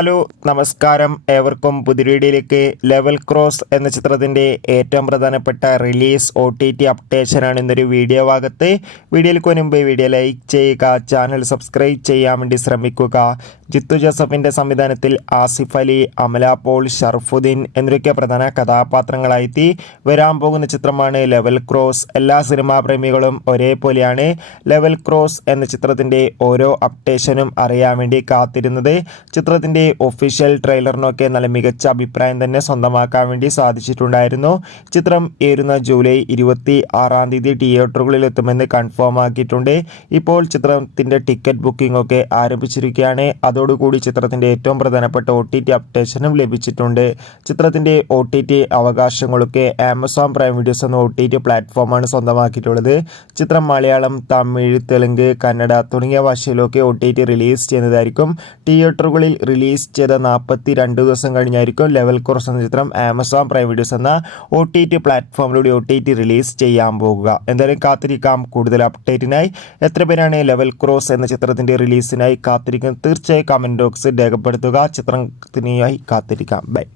Hello നമസ്കാരം, ഏവർക്കും പുതിയ വീഡിയോയിലേക്ക്. ലെവൽ ക്രോസ് എന്ന ചിത്രത്തിൻ്റെ ഏറ്റവും പ്രധാനപ്പെട്ട റിലീസ് OTT അപ്ഡേഷനാണ് ഇന്നൊരു വീഡിയോ ഭാഗത്ത്. വീഡിയോയിലേക്ക് മുൻപ് വീഡിയോ ലൈക്ക് ചെയ്യുക, ചാനൽ സബ്സ്ക്രൈബ് ചെയ്യാൻ വേണ്ടി ശ്രമിക്കുക. ജിത്തു ജോസഫിൻ്റെ സംവിധാനത്തിൽ ആസിഫ് അലി, അമല പോൾ, ഷർഫുദ്ദീൻ എന്നൊക്കെ പ്രധാന കഥാപാത്രങ്ങളായി വരാൻ പോകുന്ന ചിത്രമാണ് ലെവൽ ക്രോസ്. എല്ലാ സിനിമാ പ്രേമികളും ഒരേപോലെയാണ് ലെവൽ ക്രോസ് എന്ന ചിത്രത്തിൻ്റെ ഓരോ അപ്ഡേഷനും അറിയാൻ വേണ്ടി കാത്തിരുന്നത്. ചിത്രത്തിൻ്റെ ഒഫീഷ്യൽ ട്രെയിലറിനൊക്കെ നല്ല മികച്ച അഭിപ്രായം തന്നെ സ്വന്തമാക്കാൻ വേണ്ടി സാധിച്ചിട്ടുണ്ടായിരുന്നു. ചിത്രം ഏറുന്ന ജൂലൈ 26 തിയേറ്ററുകളിൽ എത്തുമെന്ന് കൺഫേം ആക്കിയിട്ടുണ്ട്. ഇപ്പോൾ ചിത്രത്തിൻ്റെ ടിക്കറ്റ് ബുക്കിംഗ് ഒക്കെ ആരംഭിച്ചിരിക്കുകയാണ്. അതോടുകൂടി ചിത്രത്തിൻ്റെ ഏറ്റവും പ്രധാനപ്പെട്ട OTT അപ്ഡേഷനും ലഭിച്ചിട്ടുണ്ട്. ചിത്രത്തിൻ്റെ OTT അവകാശങ്ങളൊക്കെ ആമസോൺ പ്രൈം വീഡിയോസ് എന്ന OTT പ്ലാറ്റ്ഫോമാണ് സ്വന്തമാക്കിയിട്ടുള്ളത്. ചിത്രം മലയാളം, തമിഴ്, തെലുങ്ക്, കന്നഡ തുടങ്ങിയ ഭാഷയിലൊക്കെ OTT റിലീസ് ചെയ്യുന്നതായിരിക്കും. തിയേറ്ററുകളിൽ റിലീസ് ചെയ്ത 42 ദിവസം കഴിഞ്ഞായിരിക്കും ലെവൽ ക്രോസ് എന്ന ചിത്രം ആമസോൺ പ്രൈം വീഡിയോസ് എന്ന OTT പ്ലാറ്റ്ഫോമിലൂടെ OTT റിലീസ് ചെയ്യാൻ പോകുക. എന്തായാലും കാത്തിരിക്കാം കൂടുതൽ അപ്ഡേറ്റിനായി. എത്ര പേരാണ് ലെവൽ ക്രോസ് എന്ന ചിത്രത്തിൻ്റെ റിലീസിനായി കാത്തിരിക്കുന്നത്? തീർച്ചയായും കമൻറ്റ് ബോക്സിൽ രേഖപ്പെടുത്തുക. ചിത്രത്തിനായി കാത്തിരിക്കാം. ബൈ.